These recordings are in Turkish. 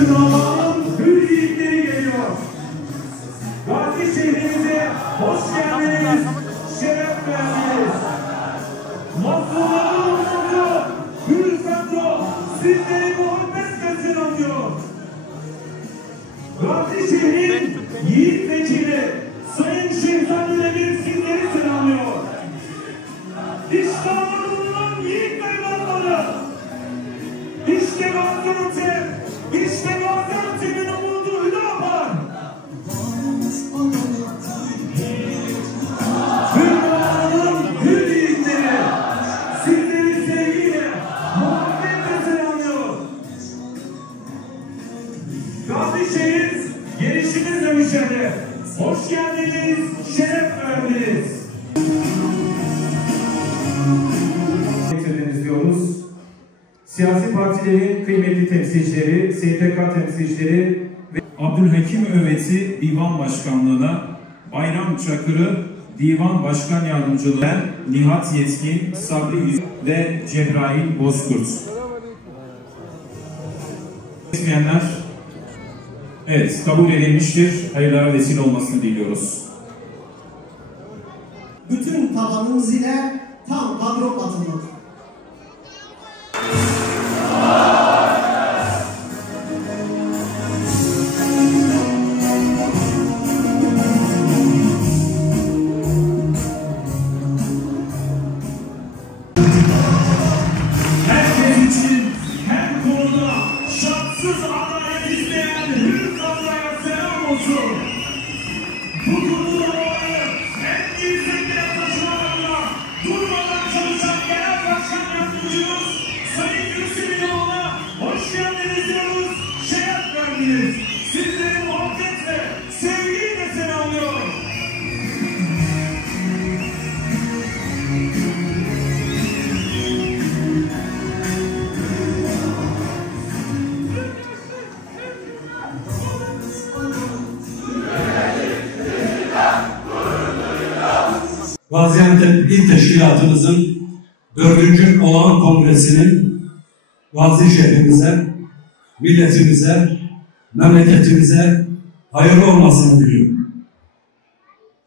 Türkiye'nin hürriyetleri geliyor. Gazi şehrimize hoş geldiniz, şeref verdiniz. Mazlumların umudu, Hür Kadro sizleri muhabbetle selamlıyor. Gazi şehrin yiğit vekili Sayın Şehzadelerimiz sizleri selamlıyor. İşte Anadolu'nun yiğit hayvanları. İşte Gaziantep, işte Gaziantep'in umudu Hüdapar. Hüdapar'ın hür yiğitleri sizleri sevgiyle, muhabbetle selamlıyor. Gazişehir gelişimizle müşerref. Hoş geldiniz, şeref verdiniz. Diyoruz. Siyasi partilerin kıymetli temsilcileri, STK temsilcileri ve Abdülhakim Övesi Divan Başkanlığı'na, Bayram Çakır'ı Divan Başkan Yardımcılığı, Nihat Yetkin, Sabri Yüz ve Cebrail Bozkurt. İsmeyenler, evet, kabul edilmiştir. Hayırlara vesile olmasını diliyoruz. Bütün tabanımız ile tam kadro katılıyor. Bu kurulu olayı en yüksekliğe taşımalarla durmadan çalışan Genel Başkan Yardımcımız Sayın Gülsüminoğlu'na hoş geldiniz diyoruz, şeref verdiniz. Sizleri muhabbetle, sevgiyle selamlıyor. Gaziantep İl Teşkilatımızın 4. Olağan Kongresi'nin Gazi şehrimize, milletimize, memleketimize hayırlı olmasını diliyorum.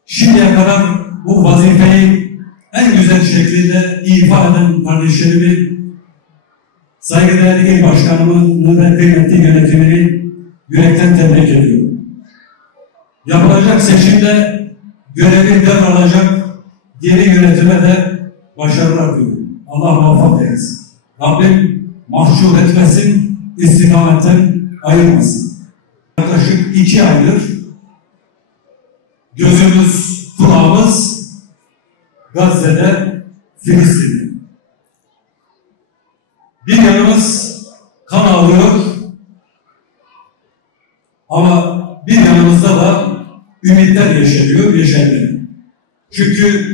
Şimdiye kadar bu vazifeyi en güzel şekilde ifa eden kardeşlerimi, saygıdeğer il başkanımın ve kıymetli yönetimini yürekten tebrik ediyorum. Yapılacak seçimde görevi devralacak yeni yönetime de başarılar diliyorum. Allah muvaffak eylesin. Rabbim mahcup etmesin, istikametten ayırmasın. Yaklaşık 2 aydır gözümüz, kulağımız Gazze'de, Filistin'de. Bir yanımız kan ağlıyor ama bir yanımızda da ümitler yeşeriyor, yeşerdi. Çünkü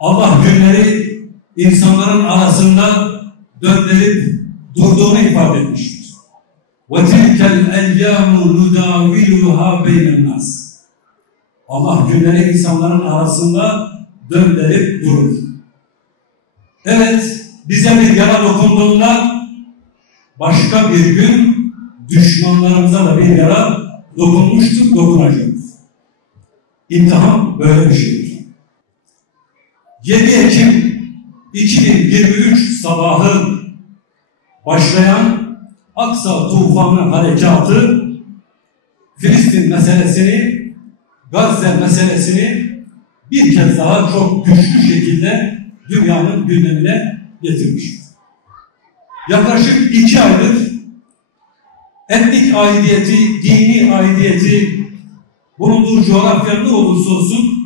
Allah günleri insanların arasında döndürüp durduğunu ifade etmiştir. وَتِلْكَ الْاَيَّامُ نُدَاوِلُهَا بَيْنَ النَّاسِ Allah günleri insanların arasında döndürüp durur. Evet, bize bir yara dokunduğunda başka bir gün düşmanlarımıza da bir yara dokunmuştur, dokunacak. İmtihan böyle bir şeydir. 7 Ekim 2023 sabahı başlayan Aksa Tufanı Harekatı Filistin meselesini, Gazze meselesini bir kez daha çok güçlü şekilde dünyanın gündemine getirmiştir. Yaklaşık 2 aydır etnik aidiyeti, dini aidiyeti, bulunduğu coğrafya ne olursa olsun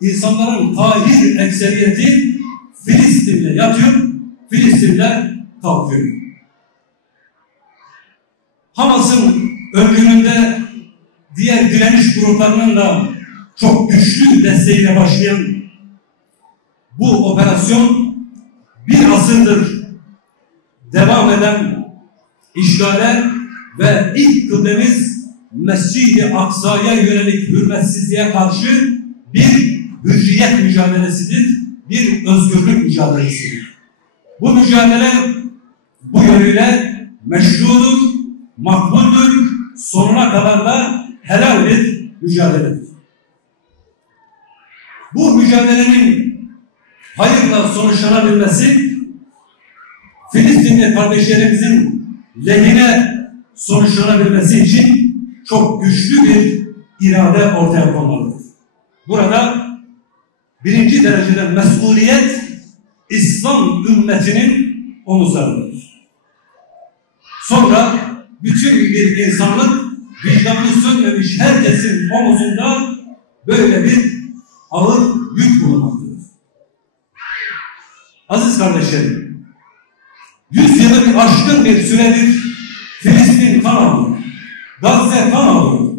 insanların tahir ekseriyeti Filistin'de yatıyor, Filistin'de kalkıyor. Hamas'ın öncülüğünde diğer direniş gruplarının da çok güçlü desteğiyle başlayan bu operasyon bir asırdır devam eden işgale ve ilk kıblemiz Mescid-i Aksa'ya yönelik hürmetsizliğe karşı bir hürriyet mücadelesidir, bir özgürlük mücadelesidir. Bu mücadele bu yönüyle meşrudur, makbuldür, sonuna kadar da helal bir mücadeledir. Bu mücadelenin hayırla sonuçlanabilmesi, Filistinli kardeşlerimizin lehine sonuçlanabilmesi için çok güçlü bir irade ortaya konmalıdır. Burada birinci derecede mesuliyet İslam ümmetinin omuzlarındadır. Sonra bütün bir insanlık, vicdanı sönmemiş herkesin omuzunda böyle bir ağır yük bulunmaktadır. Aziz kardeşlerim, 100 yılı bir aşkın bir süredir Filistin kan ağlıyor, Gazze kan ağlıyor.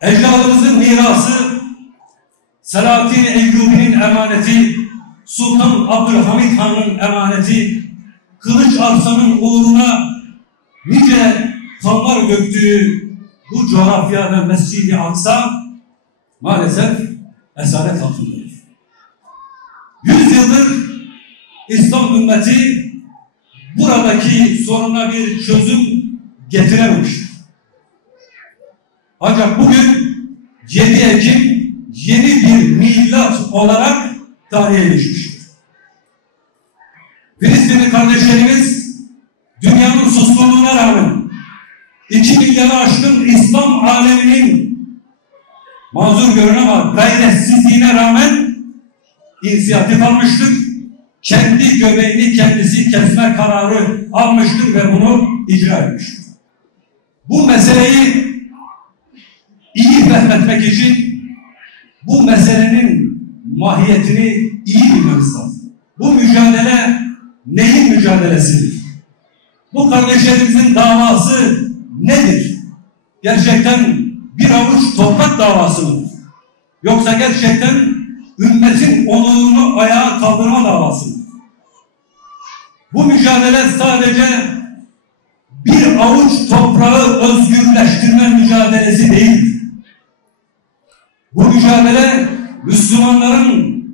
Ecdadımızın mirası, Selahaddin Eyyubi'nin emaneti, Sultan Abdülhamid Han'ın emaneti, Kılıç Arslan'ın uğruna nice kanlar döktüğü bu coğrafya ve Mescid-i Aksa maalesef esaret altındadır. 100 yıldır İslam ümmeti buradaki soruna bir çözüm getirememiştir. Ancak bugün 7 Ekim yeni bir milat olarak tarihe geçmiştir. Filistinli kardeşlerimiz dünyanın suskunluğuna rağmen 2 milyarı aşkın İslam aleminin mazur görün ama gayretsizliğine rağmen inisiyatif almıştır. Kendi göbeğini kendisi kesme kararı almıştır ve bunu icra etmiştir. Bu meseleyi iyi fehmetmek için bu meselenin mahiyetini iyi bilmemiz lazım. Bu mücadele neyin mücadelesidir? Bu kardeşlerimizin davası nedir? Gerçekten bir avuç toprak davası mıdır? Yoksa gerçekten ümmetin onurunu ayağa kaldırma davası mıdır? Bu mücadele sadece bir avuç toprağı özgürleştirme mücadelesi değildir. Bu mücadele Müslümanların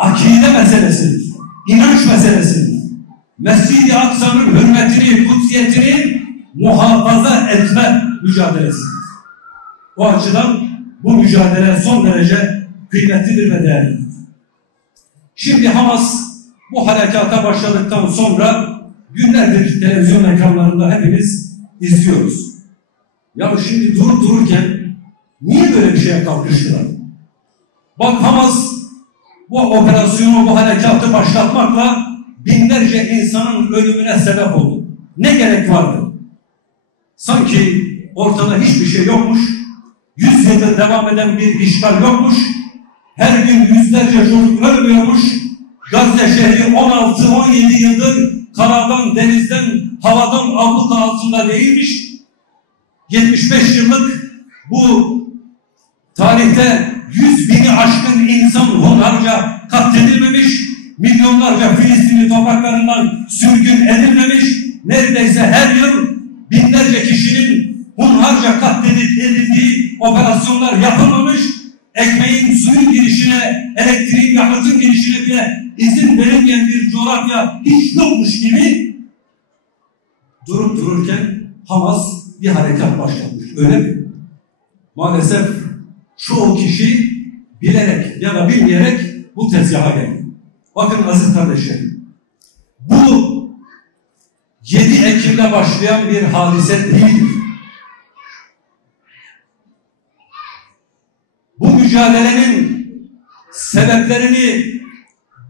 akide meselesidir, inanç meselesidir. Mescid-i Aksa'nın hürmetini, kutsiyetini muhafaza etme mücadelesidir. O açıdan bu mücadele son derece kıymetlidir ve değerlidir. Şimdi Hamas bu harekata başladıktan sonra günlerdir televizyon ekranlarında hepimiz izliyoruz. Ya şimdi durup dururken niye böyle bir şeye kalkıştılar? Bak Hamas bu operasyonu, bu harekatı başlatmakla binlerce insanın ölümüne sebep oldu. Ne gerek vardı? Sanki ortada hiçbir şey yokmuş, 100 yıldır devam eden bir işgal yokmuş, her gün yüzlerce çocuk ölmüyormuş, Gazze şehri 16-17 yıldır karadan, denizden, havadan abluka altında değilmiş, 75 yıllık bu tarihte 100.000'i aşkın insan hunharca katledilmemiş, milyonlarca Filistinli topraklarından sürgün edilmemiş, neredeyse her yıl binlerce kişinin hunharca katledildiği operasyonlar yapılmamış, ekmeğin, suyun girişine, elektriğin, yakıtın girişine bile izin verilmeyen bir coğrafya hiç yokmuş gibi durup dururken Hamas bir harekat başlatmış. Öyle mi? Maalesef çoğu kişi bilerek ya da bilmeyerek bu tezgaha geldi. Bakın aziz kardeşlerim, bu 7 Ekim'de başlayan bir hadise değildir. Bu mücadelenin sebeplerini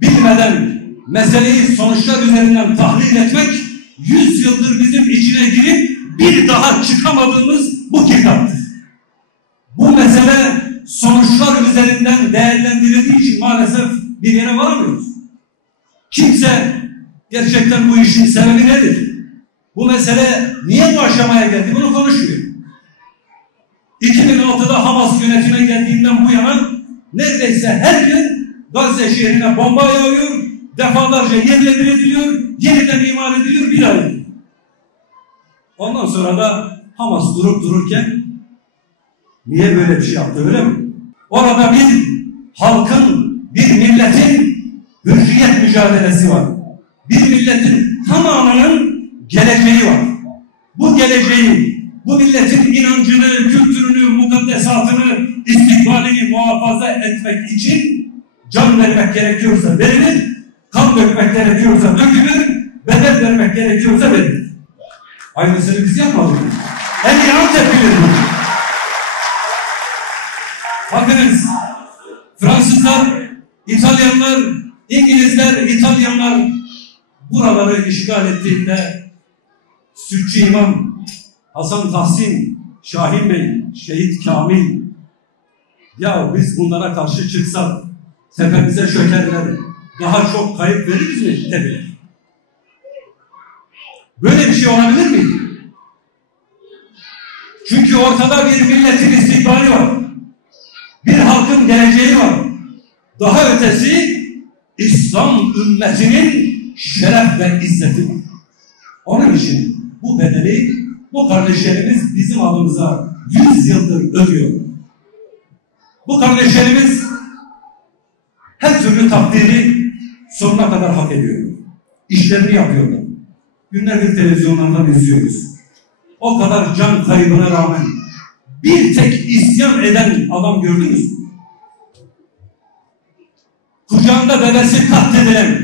bilmeden meseleyi sonuçlar üzerinden tahlil etmek 100 yıldır bizim içine girip bir daha çıkamadığımız bu kitaptır. Bu mesele sonuçlar üzerinden değerlendirildiği için maalesef bir yere varamıyoruz. Kimse gerçekten bu işin sebebi nedir? Bu mesele niye bu aşamaya geldi? Bunu konuşmuyor. 2006'da Hamas yönetime geldiğinden bu yana neredeyse her gün Gazze şehrine bomba yağıyor, defalarca yerle bir ediliyor, yeniden imar ediliyor, bir daha ediliyor. Ondan sonra da Hamas durup dururken niye böyle bir şey yaptı, öyle mi? Orada bir halkın, bir milletin hürriyet mücadelesi var. Bir milletin tamamının geleceği var. Bu geleceği, bu milletin inancını, kültürünü, mukaddesatını, istikbalini muhafaza etmek için can vermek gerekiyorsa verilir, kan dökmek gerekiyorsa dökülür, bedel vermek gerekiyorsa verilir. Aynısını biz yapmadık. En iyi Antep'lidir. Bakınız, Fransızlar, İtalyanlar, İngilizler, İtalyanlar buraları işgal ettiğinde Sütçü İmam Hasan Tahsin, Şahin Bey, Şehit Kamil, ya biz bunlara karşı çıksak tepemize çökerler, daha çok kayıp veririz mi dediler. Böyle bir şey olabilir mi? Çünkü ortada bir milletin istikbali var. Bir halkın geleceği var. Daha ötesi İslam ümmetinin şeref ve izzeti var. Onun için bu bedeli bu kardeşlerimiz bizim alnımıza 100 yıldır ödüyor. Bu kardeşlerimiz her türlü takdiri sonuna kadar hak ediyor. İşlerini yapıyorlar. Günlerdir televizyonlardan izliyoruz. O kadar can kaybına rağmen bir tek isyan eden adam gördünüz mü? Kucağında bebesi katledilen,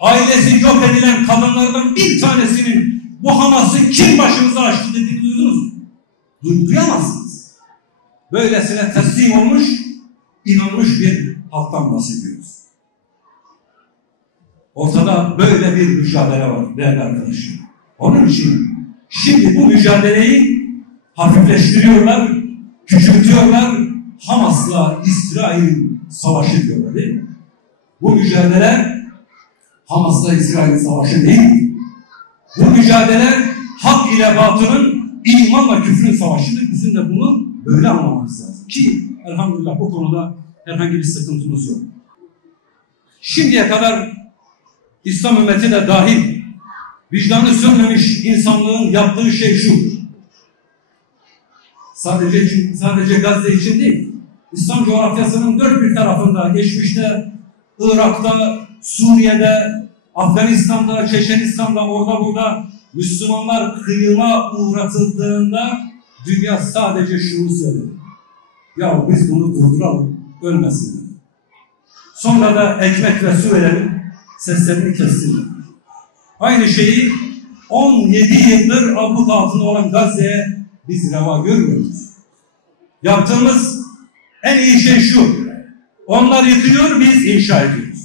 ailesi yok edilen kadınlardan bir tanesinin bu Hamas'ı kim başımıza açtı dediğini duydunuz mu? Duyamazsınız. Böylesine teslim olmuş, inanmış bir halktan bahsediyoruz. Ortada böyle bir mücadele var değerli arkadaşlar. Onun için şimdi bu mücadeleyi hafifleştiriyorlar, küçültüyorlar, Hamas'la İsrail'in savaşı diyorlar değil mi? Bu mücadele Hamas'la İsrail'in savaşı değil. Bu mücadele hak ile batılın, imanla küfrün savaşıdır. Bizim de bunu böyle anlamamız lazım. Ki elhamdülillah bu konuda herhangi bir sıkıntımız yok. Şimdiye kadar İslam ümmeti de dahil vicdanı sönmemiş insanlığın yaptığı şey şu. Sadece Gazze için değil. İslam coğrafyasının dört bir tarafında, geçmişte Irak'ta, Suriye'de, Afganistan'da, Çeçenistan'da, orada burada Müslümanlar kıyıma uğratıldığında dünya sadece şunu söyledi. Ya biz bunu durduralım, ölmesinler. Sonra da ekmek ve su verelim, seslerini kessinler. Aynı şeyi 17 yıldır abluk altında olan Gazze'ye biz reva görmüyoruz. Yaptığımız en iyi şey şu. Onlar yıkıyor, biz inşa ediyoruz.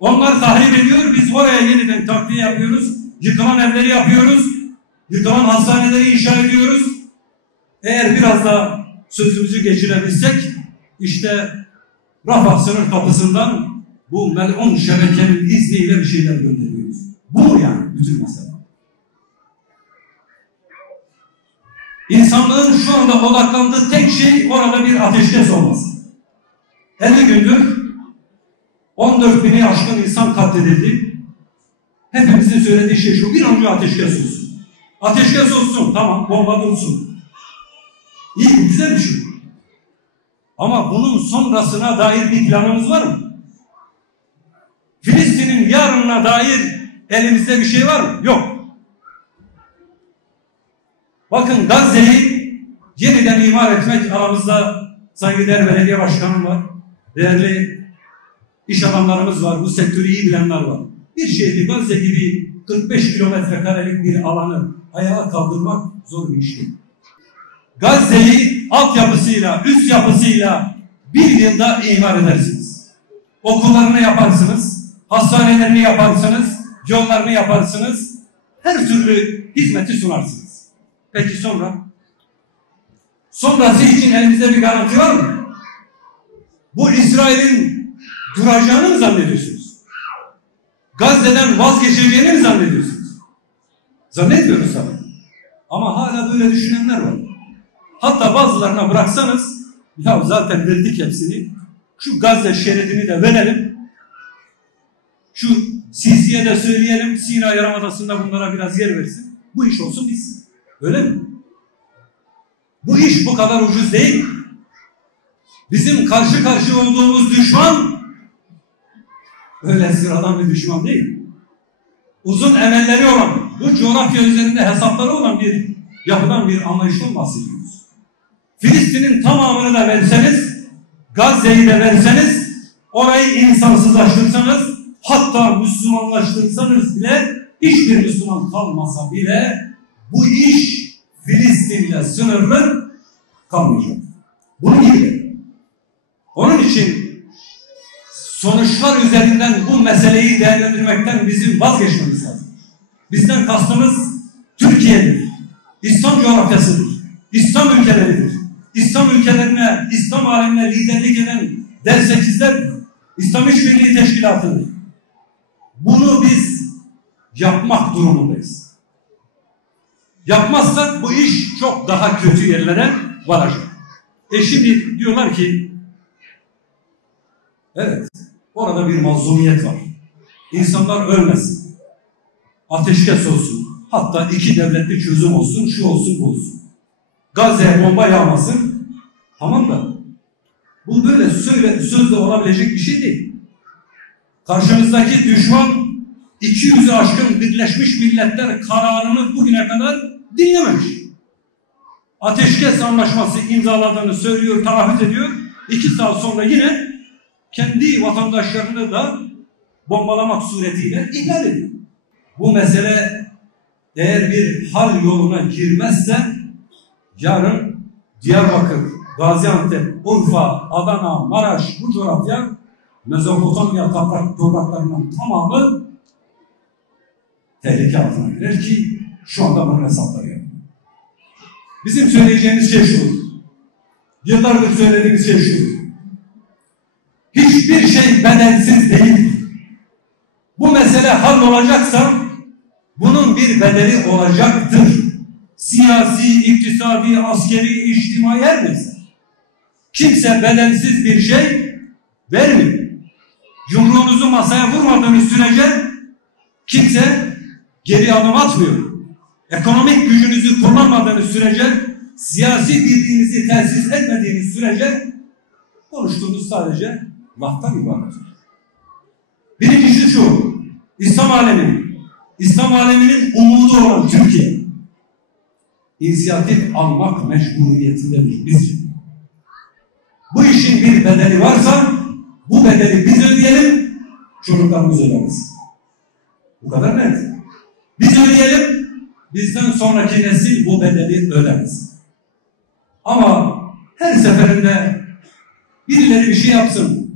Onlar tahrip ediyor, biz oraya yeniden takviye yapıyoruz. Yıkılan evleri yapıyoruz. Yıkılan hastaneleri inşa ediyoruz. Eğer biraz da sözümüzü geçirebilsek, işte Rafah sınır kapısından bu mel'un şebekenin izniyle bir şeyler gönderiyoruz. Bu yani bütün mesele. İnsanlığın şu anda odaklandığı tek şey orada bir ateşkes olması. 50 gündür 14.000'i aşkın insan katledildi. Hepimizin söylediği şey şu, bir an önce ateşkes olsun. Ateşkes olsun, tamam, bomba dursun. İyi, güzel bir şey. Ama bunun sonrasına dair bir planımız var mı? Filistin'in yarınına dair elimizde bir şey var mı? Yok. Bakın Gazze'yi yeniden imar etmek, aramızda saygıdeğer belediye başkanım var. Değerli iş adamlarımız var. Bu sektörü iyi bilenler var. Bir şehri Gazze gibi 45 kilometre karelik bir alanı ayağa kaldırmak zor bir iş değil. Gazze'yi altyapısıyla, üst yapısıyla bir yılda imar edersiniz. Okullarını yaparsınız, hastanelerini yaparsınız, yollarını yaparsınız, her türlü hizmeti sunarsınız. Peki sonra? Sonrası için elimizde bir garanti var mı? Bu İsrail'in duracağını mı zannediyorsunuz? Gazze'den vazgeçeceğini mi zannediyorsunuz? Zannetmiyoruz tabii. Ama hala böyle düşünenler var. Hatta bazılarına bıraksanız, ya zaten verdik hepsini, şu Gazze şeridini de verelim, şu Sisi'ye de söyleyelim, Sina Yarımadası'nda bunlara biraz yer versin, bu iş olsun bitsin. Öyle mi? Bu iş bu kadar ucuz değil. Bizim karşı karşıya olduğumuz düşman öyle sıradan bir düşman değil. Uzun emelleri olan, bu coğrafya üzerinde hesapları olan bir yapıdan, bir anlayıştan bahsediyoruz. Filistin'in tamamını da verseniz, Gazze'yi de verseniz, orayı insansızlaştırsanız, hatta Müslümanlaştırsanız bile, hiçbir Müslüman kalmasa bile bu iş Filistin'le sınırlı kalmayacak. Bunun gibi. Onun için sonuçlar üzerinden bu meseleyi değerlendirmekten bizim vazgeçmemiz lazım. Bizden kastımız Türkiye'dir. İslam coğrafyasıdır. İslam ülkeleridir. İslam ülkelerine, İslam alemine liderlik eden D8'ler, İslam İşbirliği Teşkilatı'dır. Bunu biz yapmak durumundayız. Yapmazsak bu iş çok daha kötü yerlere varacak. Şimdi diyorlar ki, evet, orada bir mazlumiyet var. İnsanlar ölmesin. Ateşkes olsun. Hatta 2 devletli çözüm olsun, şu olsun, bu olsun. Gazze'ye bomba yağmasın. Tamam da bu böyle sözle olabilecek bir şey değil. Karşımızdaki düşman 200'ü aşkın Birleşmiş Milletler kararını bugüne kadar dinlememiş. Ateşkes anlaşması imzaladığını söylüyor, taahhüt ediyor. 2 saat sonra yine kendi vatandaşlarını da bombalamak suretiyle ihlal ediyor. Bu mesele eğer bir hal yoluna girmezse yarın Diyarbakır, Gaziantep, Urfa, Adana, Maraş, bu coğrafya Mezopotamya topraklarının tamamı tehlike altına girer ki şu anda bunun hesapları yapıyor. Bizim söyleyeceğimiz şey şu. Yıllardır söylediğimiz şey şu. Hiçbir şey bedelsiz değil. Bu mesele hallolacaksa bunun bir bedeli olacaktır. Siyasi, iktisadi, askeri, içtimai her neyse. Kimse bedelsiz bir şey vermiyor. Yumruğunuzu masaya vurmadığınız sürece kimse geri adım atmıyor. Ekonomik gücünüzü kullanmadığınız sürece, siyasi birliğinizi tesis etmediğiniz sürece konuştuğunuz sadece laftan ibarettir. Birincisi şu, İslam aleminin umudu olan Türkiye inisiyatif almak mecburiyetindedir biz. Bu işin bir bedeli varsa bu bedeli biz ödeyelim, çocuklarımız ödemez. Bu kadar net. Biz ödeyelim, bizden sonraki nesil bu bedeli ödemez. Ama her seferinde birileri bir şey yapsın,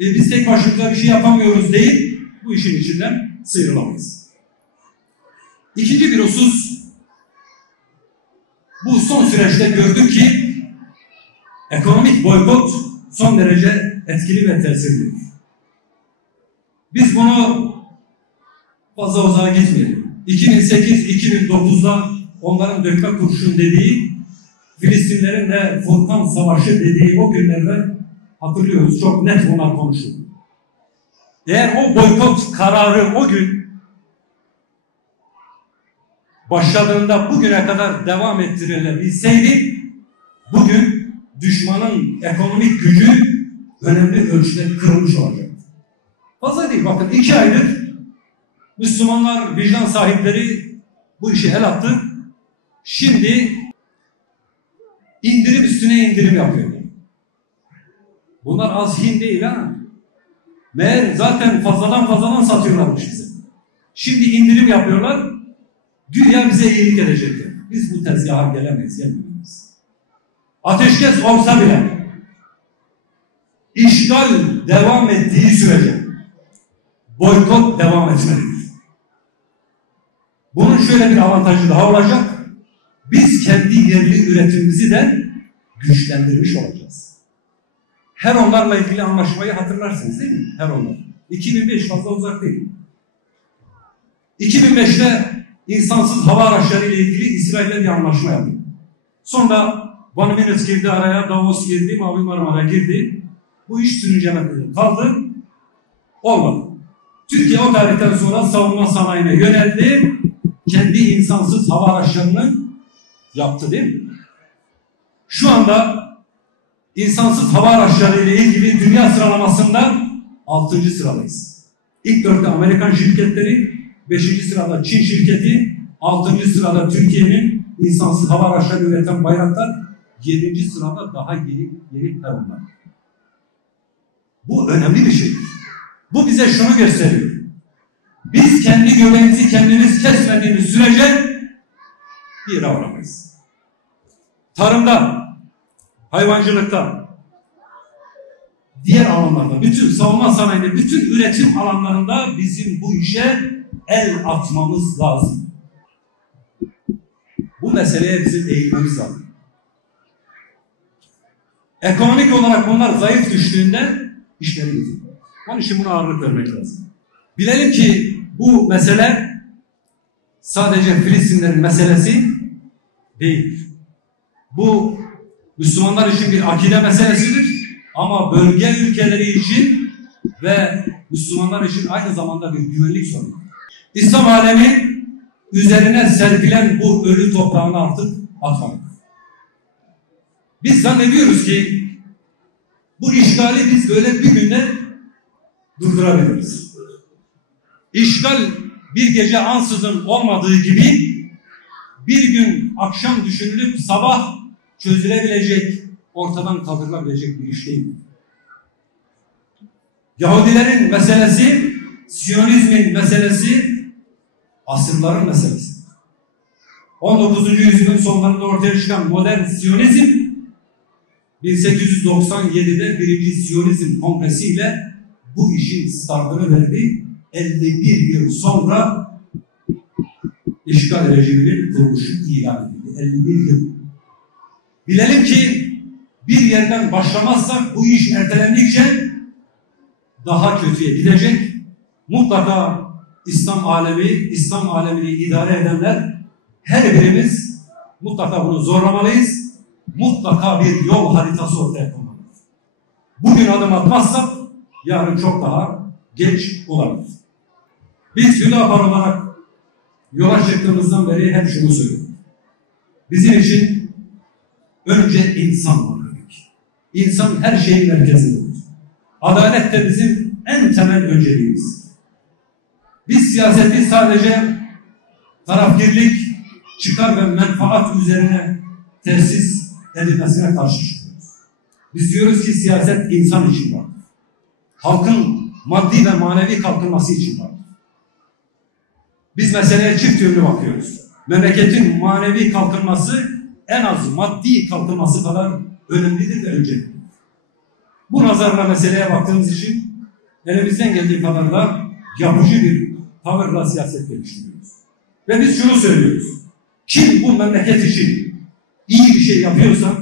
biz tek başımıza bir şey yapamıyoruz deyip bu işin içinden sıyrılamayız. İkinci bir husus, bu son süreçte gördük ki ekonomik boykot son derece etkili ve tesirlidir. Biz bunu fazla uzağa gitmeyelim. 2008-2009'da onların dökme kurşun dediği, Filistinlerin de Furkan Savaşı dediği o günlerde hatırlıyoruz. Çok net bunlar konuşuldu. Eğer o boykot kararı o gün başladığında bugüne kadar devam ettirilebilseydi, bugün düşmanın ekonomik gücü önemli ölçüde kırılmış olacaktı. Fazla değil. Bakın 2 aydır Müslümanlar, vicdan sahipleri bu işe el attı. Şimdi indirim üstüne indirim yapıyor. Bunlar az hin değil ha. Meğer zaten fazladan satıyorlarmış bize. Şimdi indirim yapıyorlar. Dünya bize iyilik edecektir. Biz bu tezgaha gelemeyiz. Ateşkes olsa bile işgal devam ettiği sürece boykot devam etmelidir. Bunun şöyle bir avantajı daha olacak. Biz kendi yerli üretimimizi de güçlendirmiş olacağız. Her onlarla ilgili anlaşmayı hatırlarsınız değil mi? Her onlar. 2005 fazla uzak değil. 2005'te insansız hava araçları ile ilgili İsrail'le bir anlaşma yaptı. Sonra Van Minnes girdi araya, Davos girdi, Mavi Marmara girdi. Bu iş sürüncemede kaldı. Olmadı. Türkiye o tarihten sonra savunma sanayine yöneldi. Kendi insansız hava araçlarını yaptı değil mi? Şu anda insansız hava araçları ile ilgili dünya sıralamasında 6. sıradayız. İlk 4'te Amerikan şirketleri, 5. sırada Çin şirketi, 6. sırada Türkiye'nin insansız hava araçları üreten Bayraktar, 7. sırada daha yeni Heronlar. Bu önemli bir şeydir. Bu bize şunu gösteriyor. Biz kendi göbeğimizi kendimiz kesmediğimiz sürece bir yere varamayız. Tarımda, hayvancılıkta, diğer alanlarda, bütün savunma sanayinde, bütün üretim alanlarında bizim bu işe el atmamız lazım. Bu meseleye bizim eğilmemiz lazım. Ekonomik olarak bunlar zayıf düştüğünde işleri gidiyor. Onun için buna ağırlık vermek lazım. Bilelim ki bu mesele sadece Filistinlerin meselesi değil. Bu Müslümanlar için bir akide meselesidir. Ama bölge ülkeleri için ve Müslümanlar için aynı zamanda bir güvenlik sorunu. İslam alemi üzerine serpilen bu ölü toprağını artık atmamak. Biz zannediyoruz ki bu işgali biz böyle bir günde durdurabiliriz. İşgal bir gece ansızın olmadığı gibi bir gün akşam düşünülüp sabah çözülebilecek, ortadan kaldırılabilecek bir iş değil. Yahudilerin meselesi, Siyonizmin meselesi, asırların meselesi. 19. yüzyılın sonlarında ortaya çıkan modern Siyonizm 1897'de 1. Siyonizm kongresiyle bu işin startını verdi. 51 yıl sonra işgal rejiminin kuruluşu ilan edildi. 51 yıl. Bilelim ki bir yerden başlamazsak bu iş ertelendikçe daha kötüye gidecek. Mutlaka İslam alemini idare edenler her birimiz mutlaka bunu zorlamalıyız. Mutlaka bir yol haritası ortaya koymalıyız. Bugün adım atmazsak yarın çok daha geç olabilir. Biz Hüdapar olarak yola çıktığımızdan beri hep şunu söylüyoruz. Bizim için önce insan var dedik. İnsan her şeyin merkezindedir. Adalet de bizim en temel önceliğimiz. Biz siyaseti sadece tarafgirlik, çıkar ve menfaat üzerine tesis edilmesine karşı çıkıyoruz. Biz diyoruz ki siyaset insan için var. Halkın maddi ve manevi kalkınması için var. Biz meseleye çift yönlü bakıyoruz. Memleketin manevi kalkınması en az maddi kalkınması kadar önemlidir ve önceliklidir. Bu nazarla meseleye baktığımız için elimizden geldiği kadar da yapıcı bir tavırla siyaset geliştiriyoruz. Ve biz şunu söylüyoruz. Kim bu memleket için iyi bir şey yapıyorsa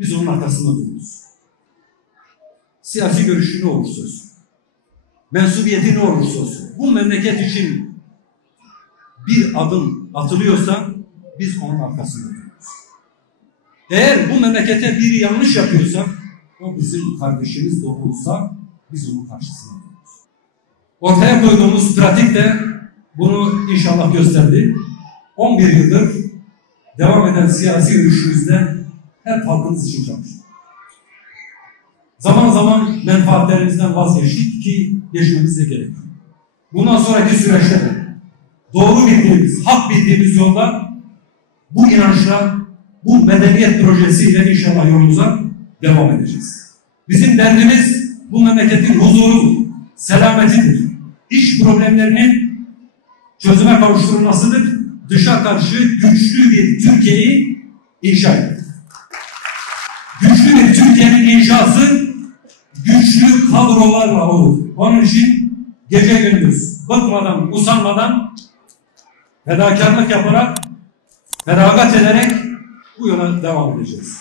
biz onun arkasında duruyoruz. Siyasi görüşü ne olursa olsun, mensubiyeti ne olursa olsun, bu memleket için bir adım atılıyorsa biz onun arkasında duruyoruz. Eğer bu memlekete biri yanlış yapıyorsa, o bizim kardeşimiz de olsa biz onun karşısında duruyoruz. Ortaya koyduğumuz pratik de bunu inşallah gösterdi. 11 yıldır devam eden siyasi yürüyüşümüzde hep halkımız için çalıştık. Zaman zaman menfaatlerimizden vazgeçtik ki geçmemiz de gerekiyor. Bundan sonraki süreçte de doğru bildiğimiz, hak bildiğimiz yolda bu inançla, bu medeniyet projesiyle inşallah yolumuza devam edeceğiz. Bizim derdimiz bu memleketin huzuru, selametidir. İş problemlerinin çözüme kavuşturulmasıdır. Dışa karşı güçlü bir Türkiye'yi inşa etmek. Güçlü bir Türkiye'nin inşası güçlü kadrolarla olur. Onun için gece gündüz bıkmadan, usanmadan fedakarlık yaparak, feragat ederek bu yola devam edeceğiz.